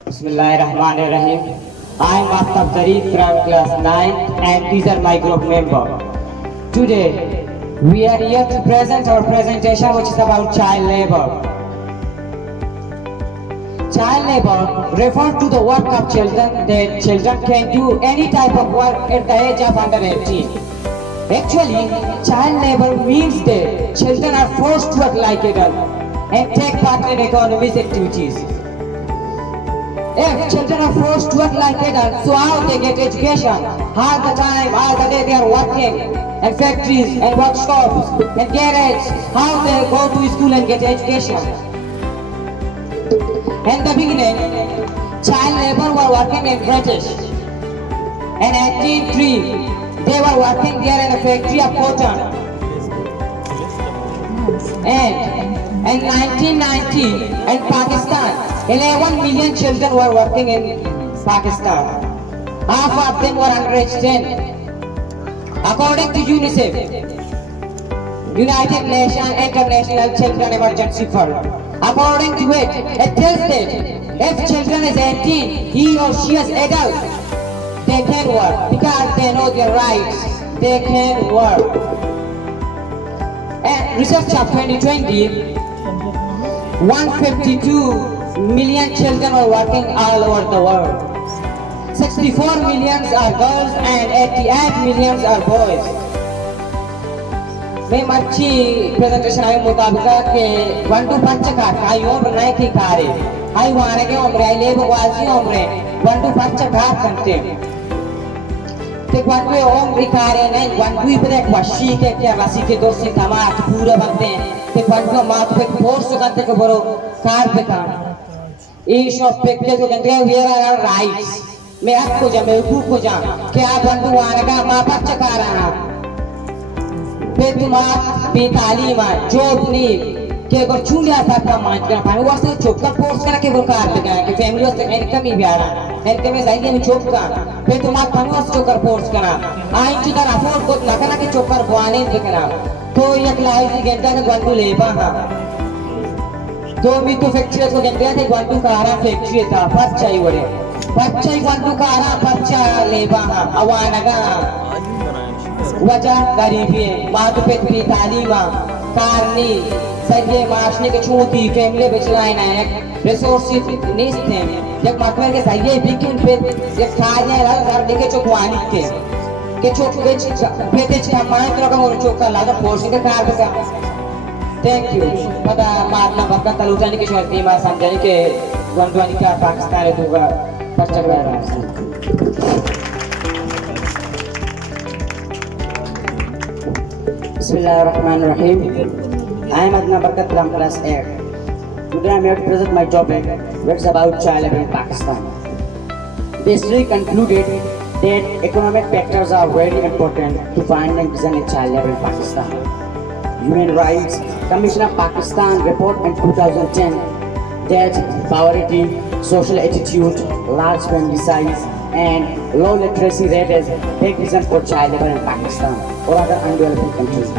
Bismillahirrahmanirrahim. I am Aftab Zarif from class 9 and these are my group members. Today, we are here to present our presentation which is about child labor. Child labor refers to the work of children that children can do any type of work at the age of under 18. Actually, child labor means that children are forced to work like adults and take part in economic activities. If children are forced to work like adults, so how they get education? All the time, all the day they are working in factories and workshops and garages. How they go to school and get education? In the beginning, child labor were working in British. In 1803, they were working there in a factory of cotton. And in 1990, in Pakistan, 11 million children were working in Pakistan. Half of them were under age 10. According to UNICEF, United Nations International Children Emergency Fund, according to it, it tells that if children is 18, he or she is adult, they can work because they know their rights. They can work. And research of 2020, 152 million children are working all over the world. 64 million are girls and 88 million are boys. मैं मच्छी presentation आए मुताबिक के 1 to 5 का आई उम्र नहीं की कारे आई वाने के उम्र आई ले बवासी उम्र 1 to 5 का करते ते क्वांटो उम्र कारे नहीं 1 to इधर एक वशी के क्या राशि के दो से तमाम पूरा बनते हैं ते क्वांटो मात पे फोर्स करते के बरो कार पे car each of pictures you can tell where are rights मैं आपको जा मैं ऊपर को जा क्या बंदू आने का माँ बच्चा का रहा पे तुम्हारा बेतालीम जॉब नहीं के अगर चुनिया था का मान कर पाए वो से चोक का फोर्स करके वो कार पे गया कि फैमिली उससे इनकम ही बिहारा इनकम में जाएंगे में चोक का पे तुम्हारा पानी उस चोकर फोर्स करना आई चिता अफोर्ड को ना करना कि चोकर बुआने पे करना तो ये क्लास की गेंदा ने बंदू ले पाहा तो मी तो फैक्ट्री को गंदिया थे ग्वांडू का आरा फैक्ट्री था पच्चा ही वरे पच्चा ही ग्वांडू का आरा पच्चा लेबा हा अवानगा वजह गरीबी मातु पे थी तालीमा कारनी सरिये माशने के छोटी फैमिली बेचलाइन है रिसोर्सेस नहीं थे जब मातु के सरिये बिकिन पे जब खाने रहा घर देखे चौकवानी के चौक बेच पेटे चमाएं तो का और चौका लागा फोर्स के कार पे Thank you. Pada Mahatma Bhakta Talutani ke shorti ma samjhane ke Gwandwani ka Pakistan hai duga pachak raha hai. Bismillahirrahmanirrahim. I am Adnan Barkat from class 8. Today I am here to present my topic which is about child labor in Pakistan. The study concluded that economic factors are very important to find and design child labor in Pakistan. Human Rights Commission of Pakistan report in 2010 that poverty, social attitude, large family size, and low literacy rate is big reason for child labor in Pakistan or other undeveloped countries.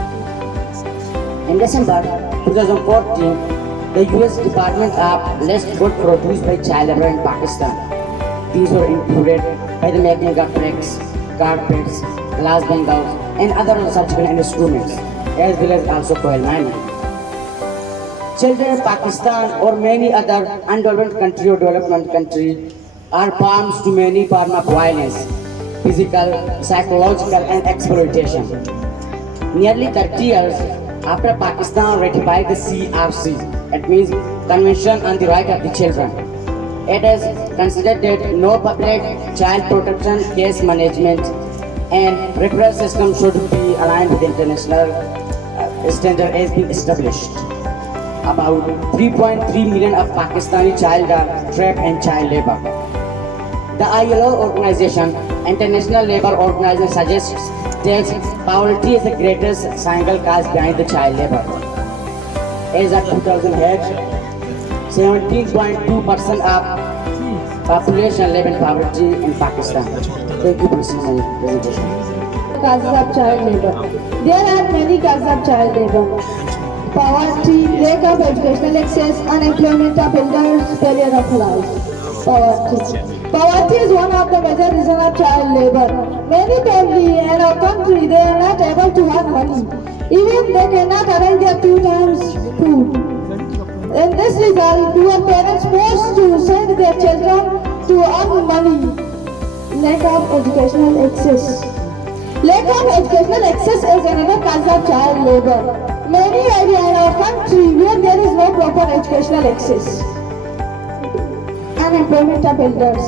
In December 2014, the U.S. Department of list food produced by child labor in Pakistan. These were included by the making of bricks, carpets, glass bangles, and other subsequent instruments, as well as also coal mining. Children in Pakistan or many other undeveloped country or development country are palms to many forms of violence, physical, psychological and exploitation. Nearly 30 years after Pakistan ratified the CRC, it means Convention on the Right of the Children, it is considered that no public child protection case management and referral system should be aligned with international standard as being established. About 3.3 million of Pakistani child are trapped in child labor. The ILO organization, International Labour Organization, suggests that poverty is the greatest single cause behind the child labor. As of 2008, 17.2% of population live in poverty in Pakistan. Thank you for listening to my presentation. Causes of child labor. There are many causes of child labor. Poverty, lack of educational access, unemployment of elders, failure of life. Poverty. Poverty is one of the major reasons of child labor. Many families in our country, they are not able to have money. Even they cannot arrange their 2 times food. In this result, poor parents forced to send their children to earn money. Lack of educational access. Lack of educational access is another cause of child labor. Many areas in our country where there is no proper educational access. Unemployment of elders.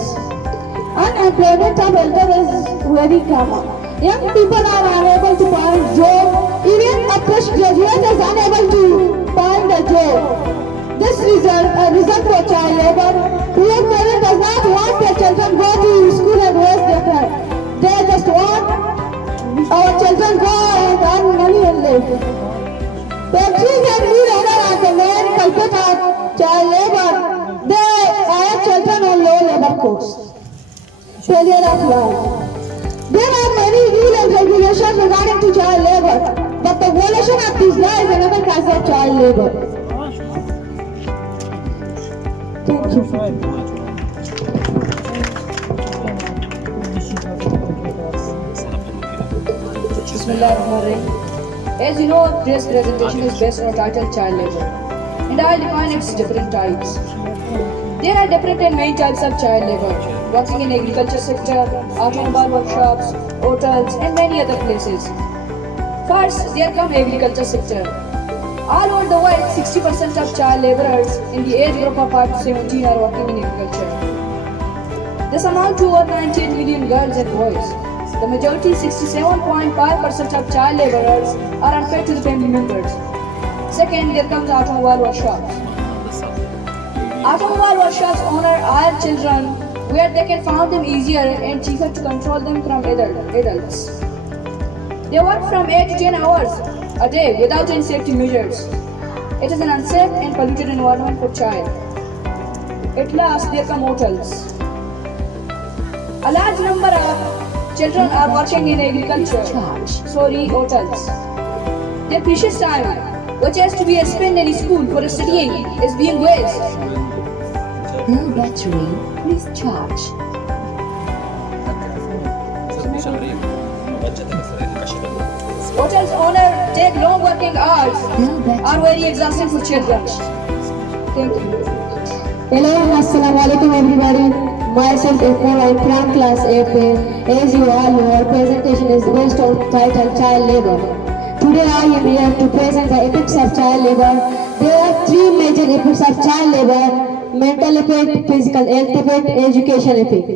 Unemployment of elders is very common. Young people are unable to find job. Even a fresh graduate is unable to find a job. This result for child labor. Poor parents does not want their children go to school and waste their time. They just want our children go and earn money and live. Factories and food are the main culprit of child labor. They hire children on low labor costs. Failure of law. There are many rules and regulations regarding to child labor, but the violation of these laws is another cause of child labor. Thank you. Bismillahirrahmanirrahim. As you know, today's presentation is based on a title child labor, and I'll define its different types. There are different and main types of child labor, working in agriculture sector, automobile workshops, hotels, and many other places. First, there come agriculture sector. All over the world, 60% of child laborers in the age group of 5 to 17 are working in agriculture. This amount to over 98 million girls and boys. The majority, 67.5% of child laborers are unpaid to the family members. Second, there comes automobile workshops. Automobile workshops owner hire children where they can find them easier and cheaper to control them from adults. They work from 8 to 10 hours a day without any safety measures. It is an unsafe and polluted environment for child. At last, there come hotels. A large number of children are working in agriculture, hotels. Their precious time, which has to be spent in school for studying, is being wasted. Bill battery, please charge. Hotels owner take long working hours, are very exhausting for children. Thank you. Hello, assalamu alaikum everybody. Myself Ekmol, I am from class 8. As you all know, our presentation is based on title child labor. Today I am here to present the effects of child labor. There are 3 major effects of child labor: mental effect, physical health effect, education effect.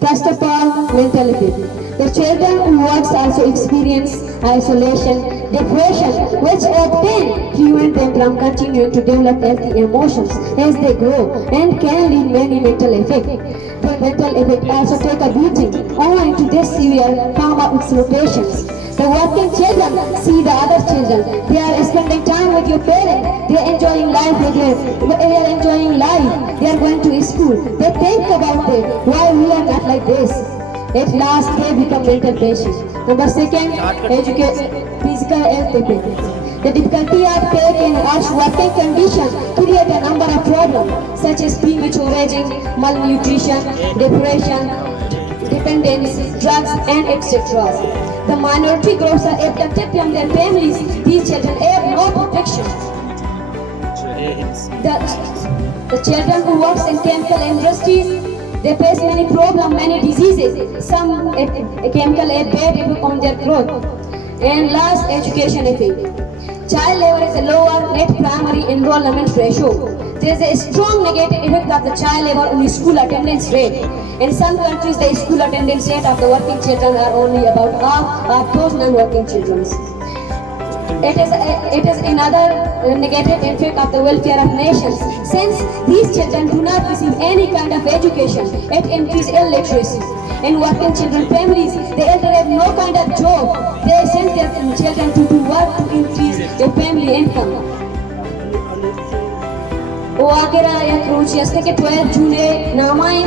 First of all, mental effect. The children who work also experience isolation, depression, which often prevent them from continuing to develop healthy emotions as they grow and can lead many mental effects. The mental effect also take a beating owing to this severe form of exploitations. The working children see the other children. They are spending time with your parents. They are enjoying life with they are enjoying life. They are going to school. They think about it. Why we are not like this? At last, they become mental patients. Number 2, physical health effect. The difficulty of taking harsh working conditions create a number of problems such as premature aging, malnutrition, depression, dependence, drugs, and etc. The minority groups are abducted from their families. These children have no protection. The children who work in chemical industries, they face many problems, many diseases. Some chemical have bad effect on their growth. And last, education effect. Child labor is a lower net primary enrollment ratio. There is a strong negative effect of the child labor on the school attendance rate. In some countries, the school attendance rate of the working children are only about half of those non-working children. It is another negative effect of the welfare of nations. Since these children do not receive any kind of education, it increases illiteracy. In working children families, the elder have no kind of job. They send their children to do work to increase their family income. O agera ya Crucius ke 12 June namai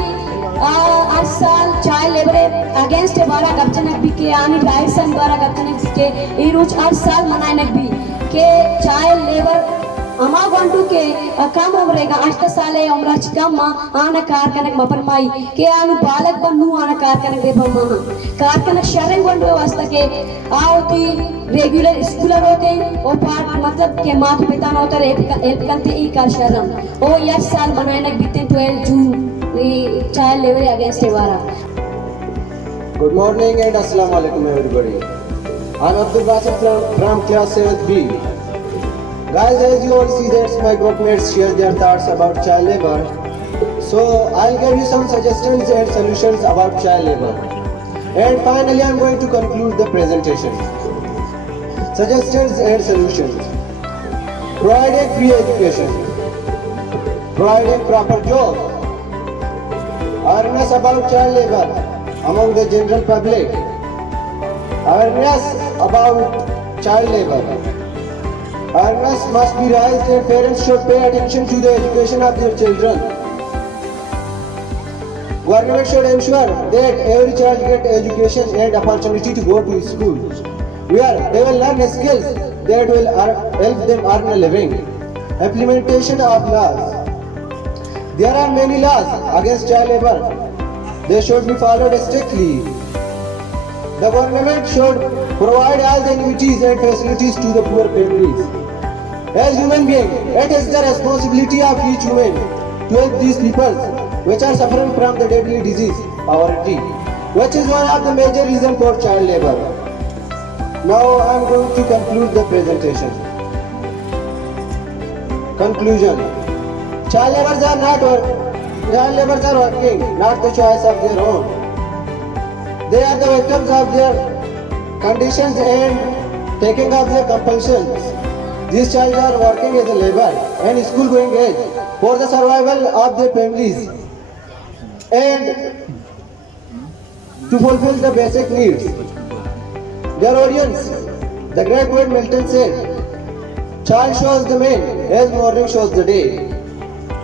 8 साल child labor against 12 गबजनक भी के आनी 2.5 साल 12 गबजनक के ये रोज 8 साल मनाने भी के child labor Ama wantu ke kam umrega ashta sale umra chkamma ana kar kanak maparmai ke anu balak bannu ana kar kanak de bamma kar kanak sharing wantu wasta ke aoti regular schooler hote o part matlab ke mat pita na hotar ek kante e kar sharam o yes sal bananak bitin 12 June child level against evara. Good morning and Assalamu alaikum everybody. I'm Abdul Basit from class 7th B. Guys, as you all see that my groupmates share their thoughts about child labor. So I'll give you some suggestions and solutions about child labor. And finally I'm going to conclude the presentation. Suggestions and solutions. Providing free education. Providing proper job. Awareness about child labor among the general public. Awareness about child labor. Awareness must be raised and parents should pay attention to the education of their children. Government should ensure that every child gets education and opportunity to go to school, where they will learn skills that will help them earn a living. Implementation of laws. There are many laws against child labor. They should be followed strictly. The government should provide all the amenities and facilities to the poor families. As human beings, it is the responsibility of each human to help these people which are suffering from the deadly disease, poverty, which is one of the major reasons for child labor. Now I am going to conclude the presentation. Conclusion. Child laborers are working, not the choice of their own. They are the victims of their conditions and taking of their compulsions. These children are working as a labor and school going age for the survival of their families and to fulfill the basic needs. Their audience, the great poet Milton said, child shows the man as morning shows the day.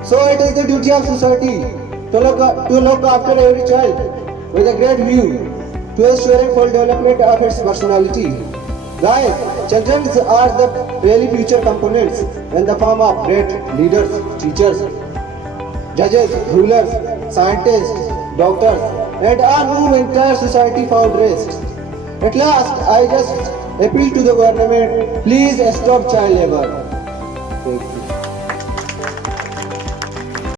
So it is the duty of society to look after every child with a great view to ensuring full development of its personality. Guys, children are the really future components in the form of great leaders, teachers, judges, rulers, scientists, doctors, and all whom entire society found rest. At last, I just appeal to the government, please stop child labor. Thank you.